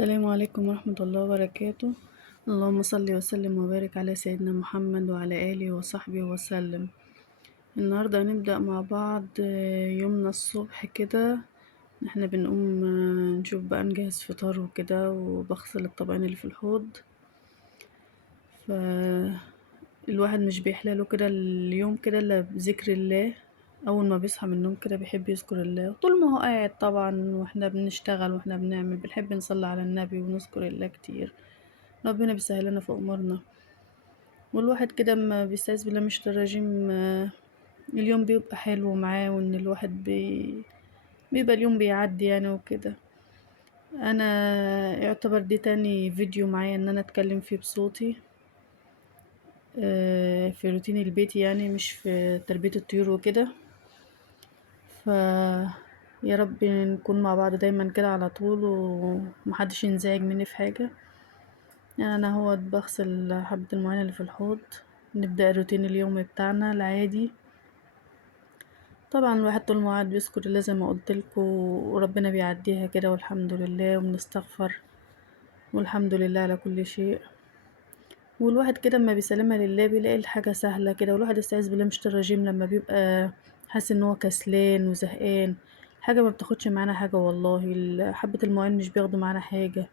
السلام عليكم ورحمة الله وبركاته. اللهم صل وسلم وبارك على سيدنا محمد وعلى آله وصحبه وسلم. النهاردة هنبدأ مع بعض يومنا الصبح كده. احنا بنقوم نشوف بقى نجهز فطار وكده، وبغسل الطبقين اللي في الحوض. فالواحد مش بيحلاله كده اليوم كده الا بذكر الله. اول ما بيصحى من النوم كده بيحب يذكر الله طول ما هو قاعد طبعا، واحنا بنشتغل واحنا بنعمل بنحب نصلي على النبي ونذكر الله كتير. ربنا بيسهل لنا في امورنا. والواحد كده اما بيستعيذ بالله من الشيطان الرجيم اليوم بيبقى حلو معاه، وان الواحد بيبقى اليوم بيعدي يعني وكده. انا يعتبر دي تاني فيديو معايا ان انا اتكلم فيه بصوتي في روتين البيت، يعني مش في تربية الطيور وكده. ف يا رب نكون مع بعض دايما كده على طول، ومحدش ينزعج مني في حاجة. يعني انا هو بغسل حبة المواعين اللي في الحوض. نبدأ الروتين اليومي بتاعنا العادي. طبعا الواحد طول ما قاعد بيذكر الله زي ما قلتلكوا، وربنا بيعديها كده، والحمد لله، وبنستغفر، والحمد لله على كل شيء. والواحد كده اما بيسلمها لله بيلاقي الحاجة سهلة كده. والواحد يستعيذ بالله من الشيطان الرجيم لما بيبقى حاسس ان هو كسلان وزهقان. حاجة ما بتاخدش معانا حاجة والله، حبة المواعين مش بياخدوا معانا حاجة،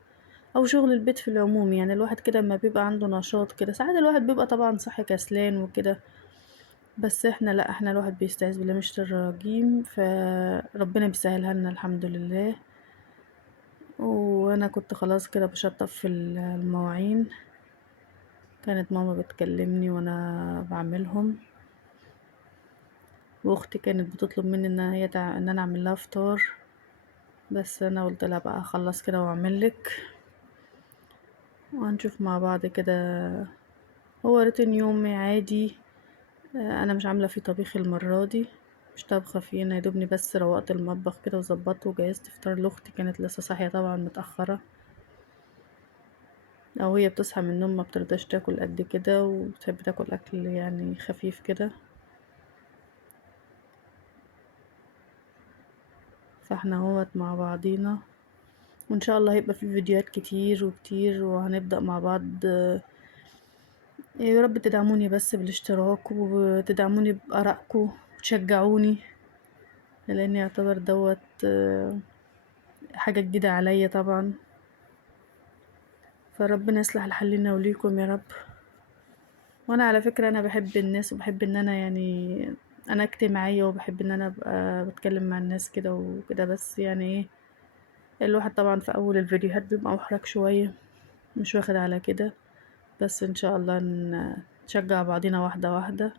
او شغل البيت في العموم. يعني الواحد كده اما بيبقى عنده نشاط كده، ساعات الواحد بيبقى طبعا صحي كسلان وكده، بس احنا لا، احنا الواحد بيستعيذ بالله من الشيطان الرجيم فربنا بيسهلها لنا الحمد لله. وانا كنت خلاص كده بشطف في المواعين. كانت ماما بتكلمني وانا بعملهم، واختي كانت بتطلب مني ان انا اعمل لها فطار، بس انا قلت لها بقى اخلص كده واعملك، وهنشوف مع بعض كده. هو روتين يومي عادي. انا مش عامله فيه طبيخ المره دي، مش طابخه فيه. انا يدوبني بس روقت المطبخ كده وظبطته، وجهزت فطار لاختي كانت لسه صاحيه طبعا متاخره، او هي بتصحى من النوم ما بترضاش تاكل قد كده، وبتحب تاكل اكل يعني خفيف كده. فاحنا اهوت مع بعضينا، وان شاء الله هيبقى في فيديوهات كتير وكتير، وهنبدأ مع بعض. يا رب تدعموني بس بالاشتراك، وتدعموني بآرائكم، وتشجعوني، لان يعتبر دوت حاجة جديدة عليا طبعا. فربنا يصلح الحال لنا وليكم يا رب. وانا على فكرة انا بحب الناس، وبحب ان انا يعني انا اجتماعية، وبحب ان انا ابقى بتكلم مع الناس كده وكده، بس يعني ايه، الواحد طبعا في اول الفيديوهات بيبقى محرج شوية، مش واخد على كده. بس ان شاء الله نشجع بعضينا واحدة واحدة،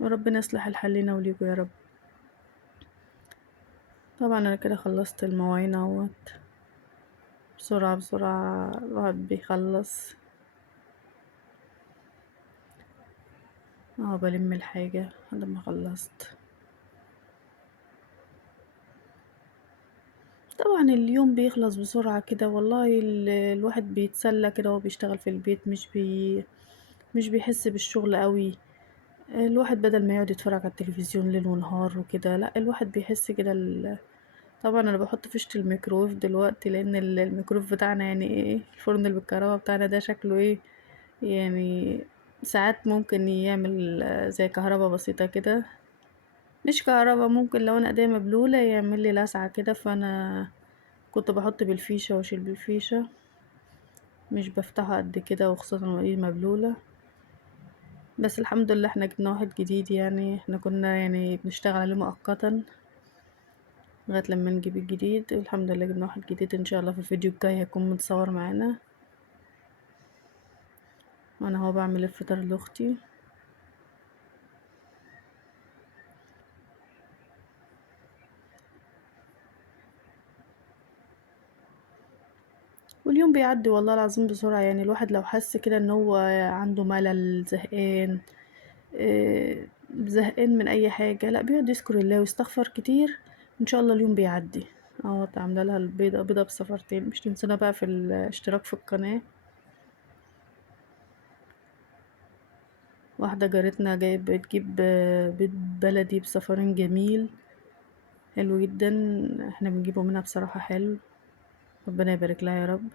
وربنا يصلح الحال لنا وليكم يا رب. طبعا انا كده خلصت المواعين اهوت، بسرعة بسرعة الواحد بيخلص. بلم الحاجة لحد ما خلصت. طبعا اليوم بيخلص بسرعة كده والله. الواحد بيتسلى كده وهو بيشتغل في البيت، مش بيحس بالشغل قوي. الواحد بدل ما يقعد يتفرج على التلفزيون ليل ونهار وكده، لا الواحد بيحس كده طبعا انا بحط فيشة الميكرويف دلوقتي، لان الميكرويف بتاعنا يعني ايه، الفرن اللي بالكهرباء بتاعنا ده شكله ايه يعني. ساعات ممكن يعمل زي كهرباء بسيطة كده، مش كهرباء، ممكن لو انا ايديا مبلولة يعمل لي لسعة كده. فانا كنت بحط بالفيشة واشيل بالفيشة، مش بفتحه قد كده، وخصوصا وايدي مبلولة. بس الحمد لله احنا جبنا واحد جديد، يعني احنا كنا يعني بنشتغل عليه مؤقتا لغاية لما نجيب الجديد. الحمد لله جبنا واحد جديد، ان شاء الله في الفيديو الجاي هيكون متصور معانا. وانا هو بعمل الفطار لاختي. واليوم بيعدي والله العظيم بسرعة. يعني الواحد لو حس كده ان هو عنده ملل، زهقان، زهقان من اي حاجة، لا بيقعد يذكر الله ويستغفر كتير، ان شاء الله اليوم بيعدي. عامله لها البيضة بيضة بصفرتين. مش تنسونا بقى في الاشتراك في القناة. واحدة جارتنا بتجيب بيض بلدي بصفرين جميل، حلو جدا. احنا بنجيبه منها بصراحة حلو. ربنا يبارك لها يا رب.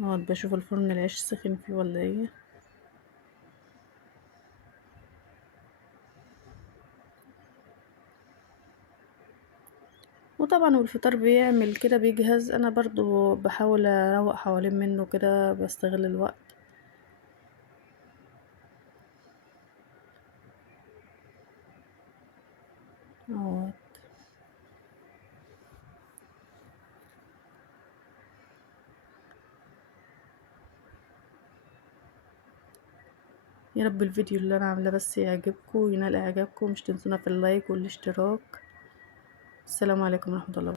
اقعد بشوف الفرن العيش سخن فيه ولا ايه. وطبعا والفطار بيعمل كده بيجهز، انا برضو بحاول اروق حوالين منه كده، بستغل الوقت. اهو. يا رب الفيديو اللي انا عاملاه بس يعجبكم وينال اعجابكم، مش تنسونا في اللايك والاشتراك. السلام عليكم ورحمة الله.